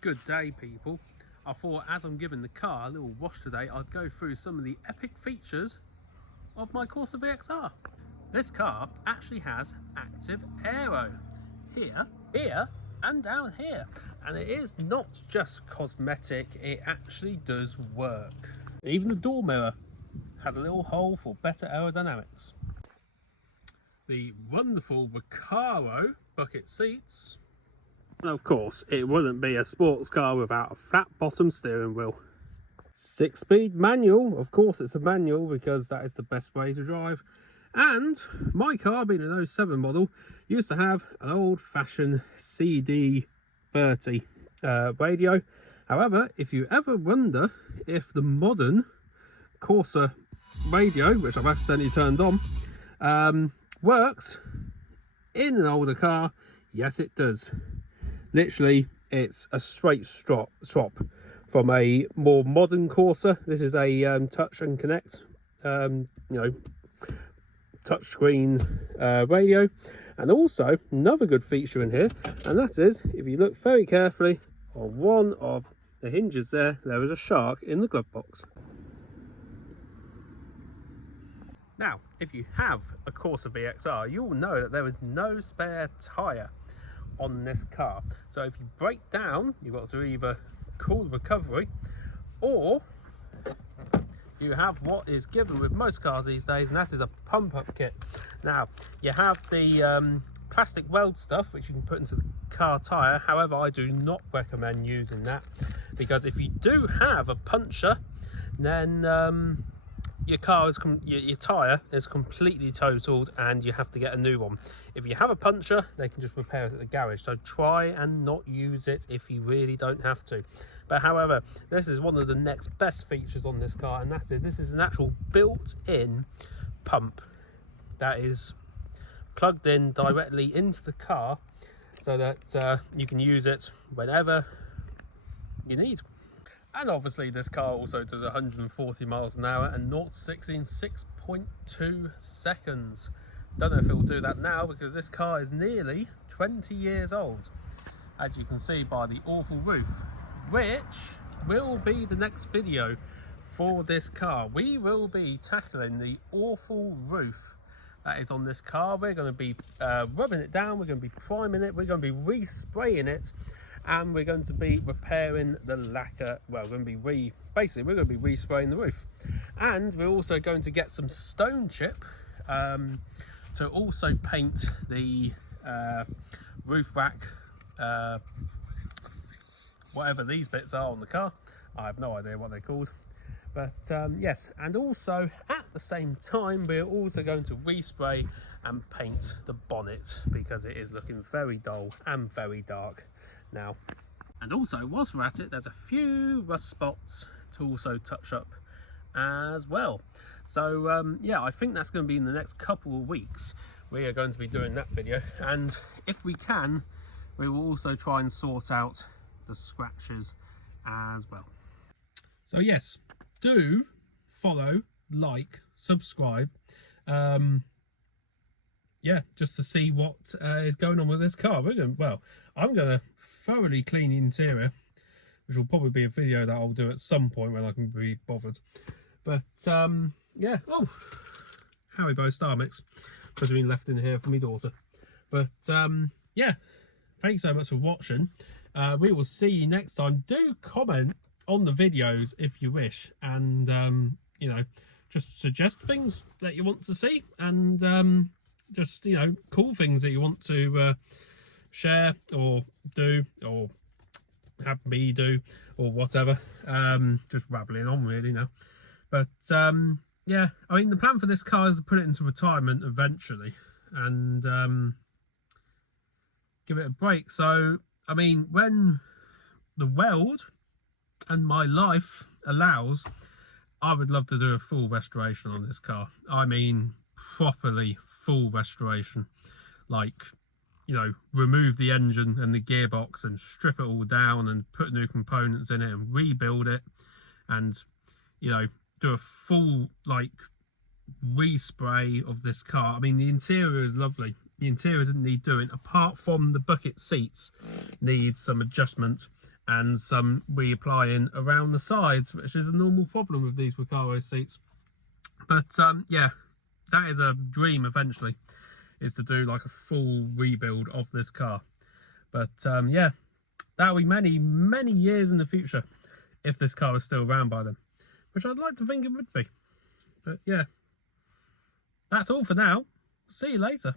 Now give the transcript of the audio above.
Good day, people. I thought as I'm giving the car a little wash today, I'd go through some of the epic features of my Corsa VXR. This car actually has active aero here, and down here. And it is not just cosmetic, it actually does work. Even the door mirror has a little hole for better aerodynamics. The wonderful Recaro bucket seats. And of course, it wouldn't be a sports car without a flat bottom steering wheel. 6-speed manual, of course it's a manual because that is the best way to drive. And my car, being an 07 model, used to have an old-fashioned CD30 radio. However, if you ever wonder if the modern Corsa radio, which I've accidentally turned on, works in an older car, yes it does. Literally, it's a straight swap from a more modern Corsa. This is a touch and connect, touchscreen radio. And also, another good feature in here, and that is, if you look very carefully, on one of the hinges there is a shark in the glove box. Now, if you have a Corsa VXR, you'll know that there is no spare tyre on this car. So if you break down, you've got to either call the recovery, or you have what is given with most cars these days, and that is a pump-up kit. Now, you have the plastic weld stuff, which you can put into the car tyre. However, I do not recommend using that, because if you do have a puncture, then your tyre is completely totaled and you have to get a new one. If you have a puncture, they can just repair it at the garage, so try and not use it if you really don't have to. But however, this is one of the next best features on this car, and that is this is an actual built-in pump that is plugged in directly into the car, so that you can use it whenever you need. And obviously this car also does 140 miles an hour and 0 to 60 in 6.2 seconds. Don't know if it will do that now, because this car is nearly 20 years old, as you can see by the awful roof, which will be the next video for this car. We will be tackling the awful roof that is on this car. We're going to be rubbing it down, we're going to be priming it, we're going to be respraying it, and we're going to be repairing the lacquer. Well, we're going to be respraying the roof, and we're also going to get some stone chip to also paint the roof rack, whatever these bits are on the car. I have no idea what they're called, but yes. And also at the same time, we're also going to respray and paint the bonnet, because it is looking very dull and very dark now. And also, whilst we're at it, there's a few rust spots to also touch up as well. So yeah, I think that's going to be in the next couple of weeks. We are going to be doing that video, and if we can, we will also try and sort out the scratches as well. So yes, do follow, like, subscribe, yeah, just to see what is going on with this car. I'm going to thoroughly clean the interior, which will probably be a video that I'll do at some point when I can be bothered. But yeah, oh, Haribo Star Mix has been left in here for me daughter. But yeah, thanks so much for watching. We will see you next time. Do comment on the videos if you wish, and you know, just suggest things that you want to see, and just, you know, cool things that you want to share or do, or have me do, or whatever. Just rattling on really now. But yeah, I mean, the plan for this car is to put it into retirement eventually, and give it a break. So I mean, when the world and my life allows, I would love to do a full restoration on this car. I mean, properly full restoration, like, you know, remove the engine and the gearbox and strip it all down and put new components in it and rebuild it, and, you know, do a full, like, respray of this car. I mean, the interior is lovely. The interior didn't need doing, apart from the bucket seats need some adjustment, and some reapplying around the sides, which is a normal problem with these Recaro seats. But yeah, that is a dream eventually, is to do like a full rebuild of this car. But yeah, that'll be many years in the future if this car is still around by then, which I'd like to think it would be. But yeah, that's all for now. See you later.